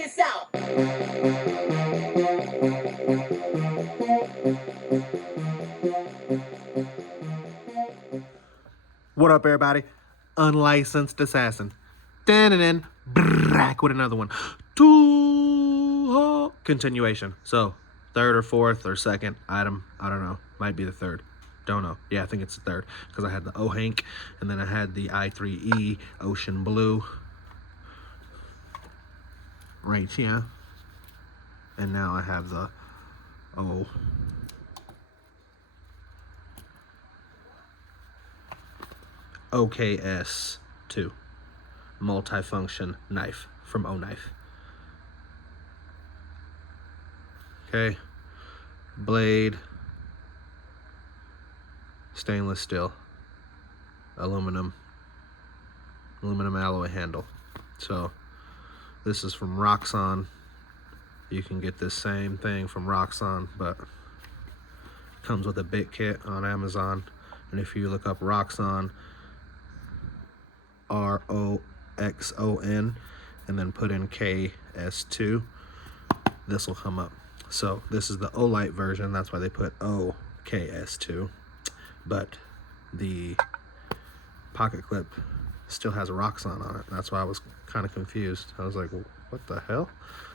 this out. What up, everybody? Unlicensed assassin. Dun-dun-dun, brack with another one. Continuation. So, third or fourth or second item. I don't know. Might be the third. Don't know. Yeah, I think it's the third. Because I had the O-Hank, and then I had the I3E Ocean Blue. Right here. And now I have the OKS2 multifunction knife from Oknife. Okay, blade, stainless steel, aluminum alloy handle. So this is from Roxxon. You can get this same thing from Roxxon, but it comes with a bit kit on Amazon. And if you look up Roxxon, ROXON, and then put in KS2, this will come up. So this is the Olight version. That's why they put OKS2. But the pocket clip still has a Roxxon on it. That's why I was kind of confused. I was like, what the hell?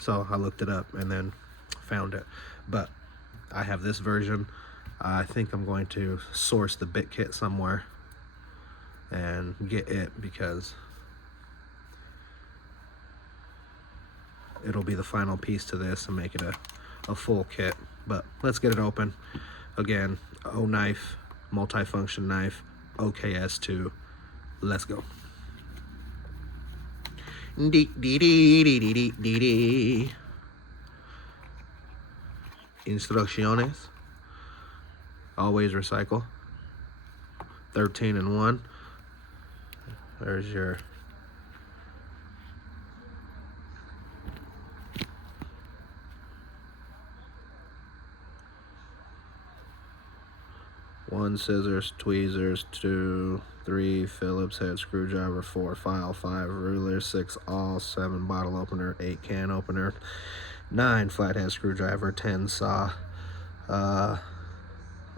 So I looked it up and then found it. But I have this version. I think I'm going to source the bit kit somewhere and get it, because it'll be the final piece to this and make it a full kit. But let's get it open. Again, Oknife multifunction knife, OKS2. Let's go. Instrucciones. Always recycle. 13 and 1. There's your one scissors, tweezers, 2, 3 Phillips head screwdriver, 4 file, 5 ruler, 6 awl, 7 bottle opener, 8 can opener, 9 flathead screwdriver, 10 saw,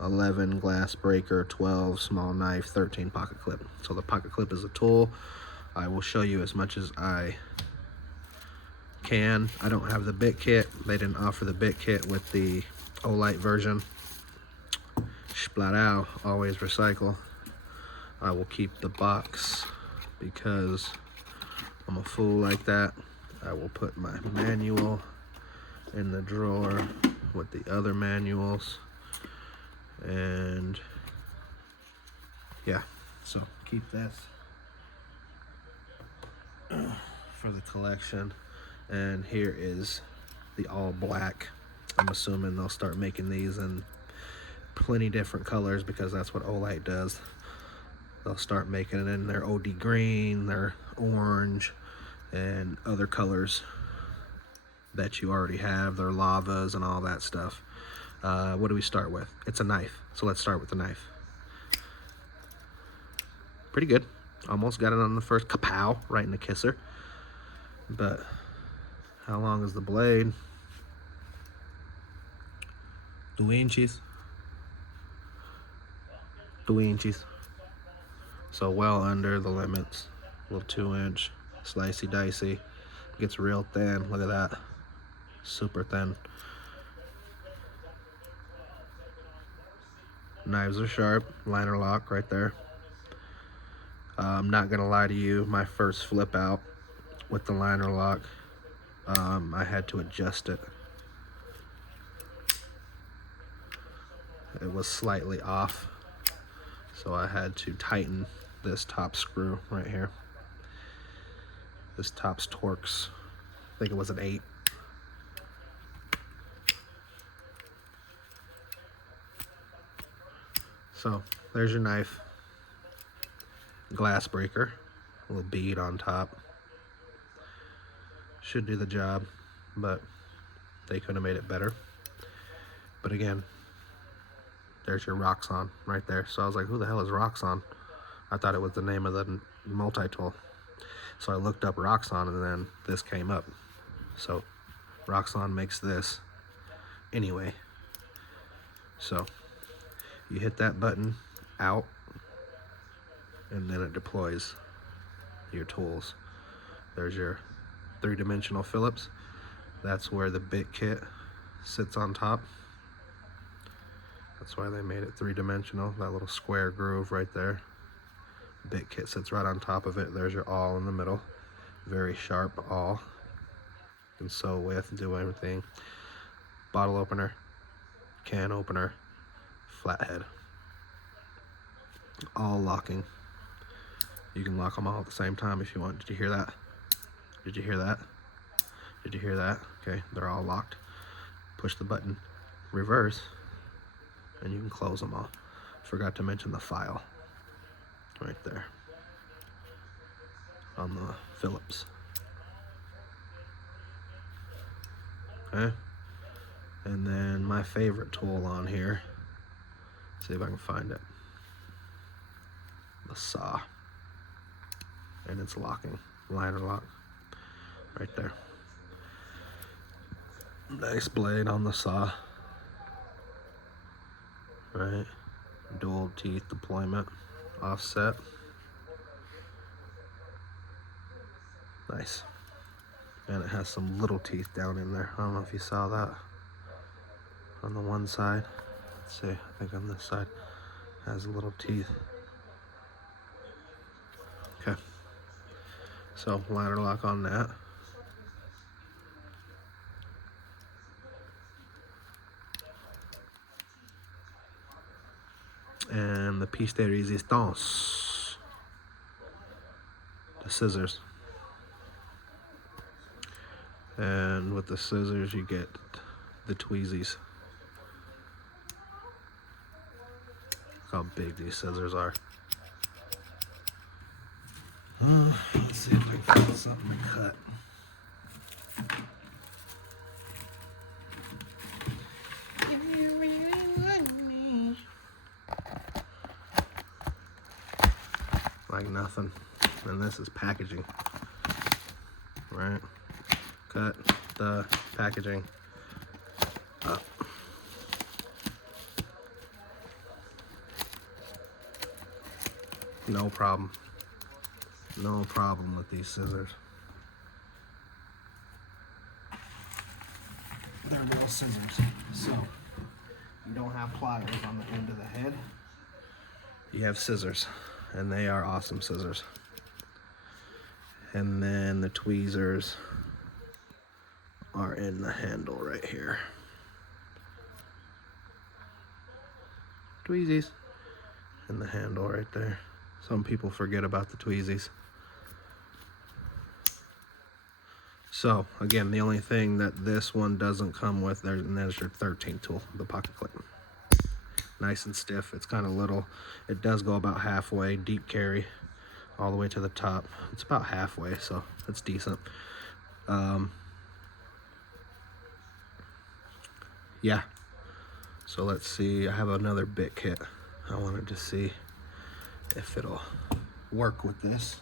11 glass breaker, 12 small knife, 13 pocket clip. So the pocket clip is a tool. I will show you as much as I can. I don't have the bit kit. They didn't offer the bit kit with the Olight version. Splat out, always recycle. I will keep the box because I'm a fool like that. I will put my manual in the drawer with the other manuals. And yeah, so keep this for the collection. And here is the all black. I'm assuming they'll start making these in plenty different colors, because that's what Olight does. They'll start making it in their OD green, their orange, and other colors that you already have, their lavas and all that stuff. What do we start with? It's a knife, so let's start with the knife. Pretty good. Almost got it on the first kapow, right in the kisser. But how long is the blade? 2 inches. 2 inches. So well under the limits. A little 2-inch, slicey dicey. Gets real thin. Look at that. Super thin. Knives are sharp. Liner lock right there. I'm not gonna lie to you, my first flip out with the liner lock, I had to adjust it. It was slightly off, so I had to tighten this top screw right here. This top's Torx, I think it was an 8. So there's your knife. Glass breaker, a little bead on top. Should do the job, but they could have made it better. But again, there's your Roxxon right there. So I was like, who the hell is Roxxon? I thought it was the name of the multi-tool. So I looked up Roxxon, and then this came up. So Roxxon makes this anyway. So you hit that button out, and then it deploys your tools. There's your 3-dimensional Phillips. That's where the bit kit sits on top. That's why they made it 3-dimensional, that little square groove right there. Bit kit sits right on top of it. There's your awl in the middle. Very sharp awl. You can sew with, do everything. Bottle opener, can opener, flathead. All locking. You can lock them all at the same time if you want. Did you hear that? Did you hear that? Did you hear that? Okay, they're all locked. Push the button, reverse, and you can close them all. Forgot to mention the file right there on the Phillips. Okay, and then my favorite tool on here, see if I can find it, the saw, and it's locking, liner lock right there. Nice blade on the saw, right? Dual teeth deployment, offset. Nice. And it has some little teeth down in there. I don't know if you saw that on the one side. Let's see, I think on this side has little teeth. Okay. So liner lock on that. And the piece de resistance, the scissors. And with the scissors you get the tweezies. Look how big these scissors are. Let's see if I can find something to cut. Like nothing. And this is packaging, right? Cut the packaging up. No problem. No problem with these scissors. They're real scissors. So you don't have pliers on the end of the head. You have scissors, and they are awesome scissors. And then the tweezers are in the handle right here. Tweezies in the handle right there. Some people forget about the tweezies. So again, the only thing that this one doesn't come with, there's your 13 tool, the pocket clip. Nice and stiff. It's kind of little. It does go about halfway, deep carry, all the way to the top. It's about halfway, so it's decent. Yeah. So let's see. I have another bit kit. I wanted to see if it'll work with this.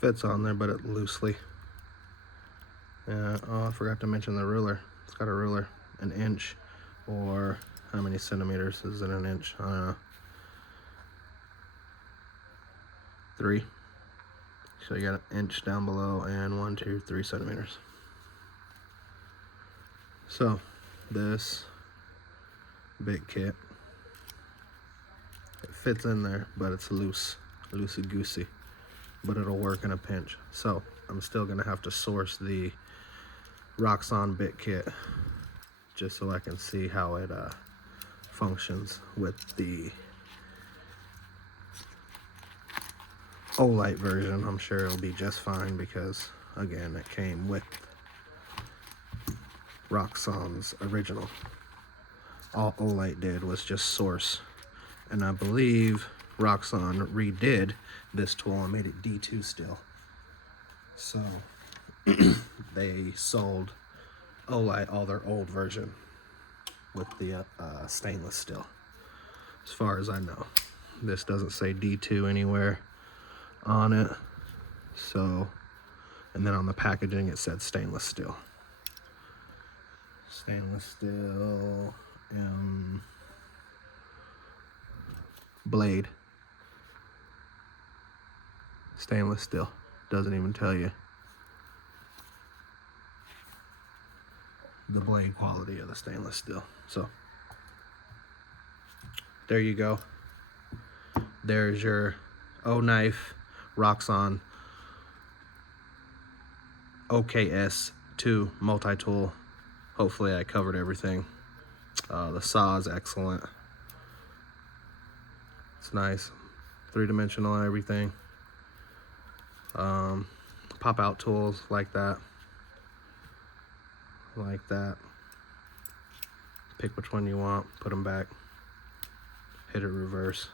Fits on there, but it loosely. Oh, I forgot to mention the ruler. It's got a ruler, 1 inch, or how many centimeters is it, 1 inch? I don't know. 3. So you got 1 inch down below and 1, 2, 3 centimeters. So this bit kit, it fits in there, but it's loosey goosey. But it'll work in a pinch. So I'm still gonna have to source the Roxxon bit kit just so I can see how it functions with the Olight version. I'm sure it'll be just fine because again, it came with Roxxon's original. All Olight did was just source, and I believe Roxxon redid this tool and made it D2 still. So they sold Olight all their old version with the stainless steel, as far as I know. This doesn't say D2 anywhere on it. So, and then on the packaging it said stainless steel. Stainless steel blade. Stainless steel. Doesn't even tell you the blade quality of the stainless steel. So there you go. There's your Oknife Roxxon OKS2 multi-tool. Hopefully I covered everything. The saw is excellent. It's nice. 3-dimensional and everything. Pop out tools like that. Like that. Pick which one you want, put them back. Hit it reverse.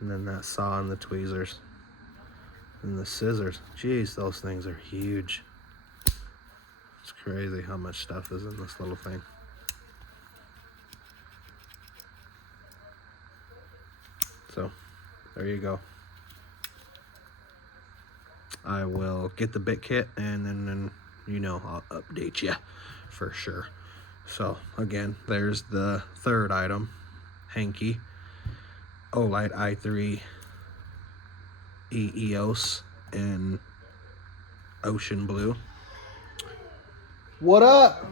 And then that saw and the tweezers. And the scissors. Jeez, those things are huge. It's crazy how much stuff is in this little thing. So, there you go. I will get the bit kit and then you know, I'll update you for sure. So, again, there's the third item. Hanky. Olight i3 EOS in ocean blue. What up?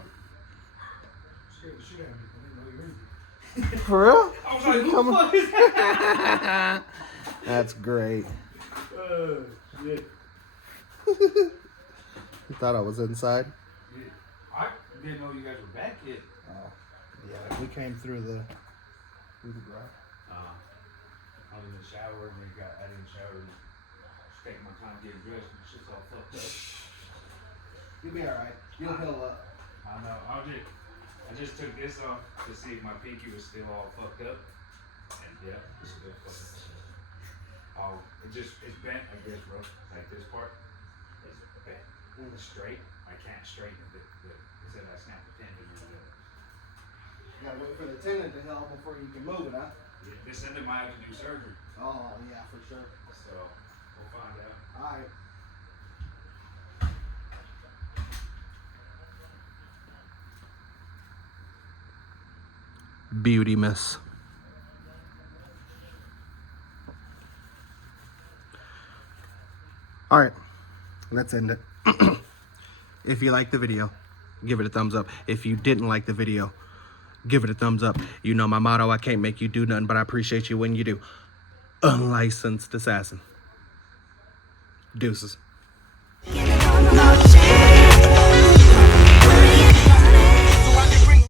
For real? I was like, who the fuck is that? That's great. Shit. You thought I was inside? Yeah. I didn't know you guys were back yet. Oh, yeah. We came through the garage. I was in the shower and I didn't shower. Just taking my time getting dressed and shit's all fucked up. You'll be alright. You'll heal up. I know. I just took this off to see if my pinky was still all fucked up. And yeah, it's still fucked up. Oh, it's bent, I guess, bro. Like this part is bent. It's straight. I can't straighten it. It said I snapped the tendon or whatever. You gotta wait for the tendon to heal before you can move it, huh? Yeah, they said they might have to do surgery. Oh, yeah, for sure. So we'll find out. Alright. Beauty miss. Alright, let's end it. If you liked the video, give it a thumbs up. If you didn't like the video, give it a thumbs up. You know my motto, I can't make you do nothing, but I appreciate you when you do. Unlicensed assassin. Deuces.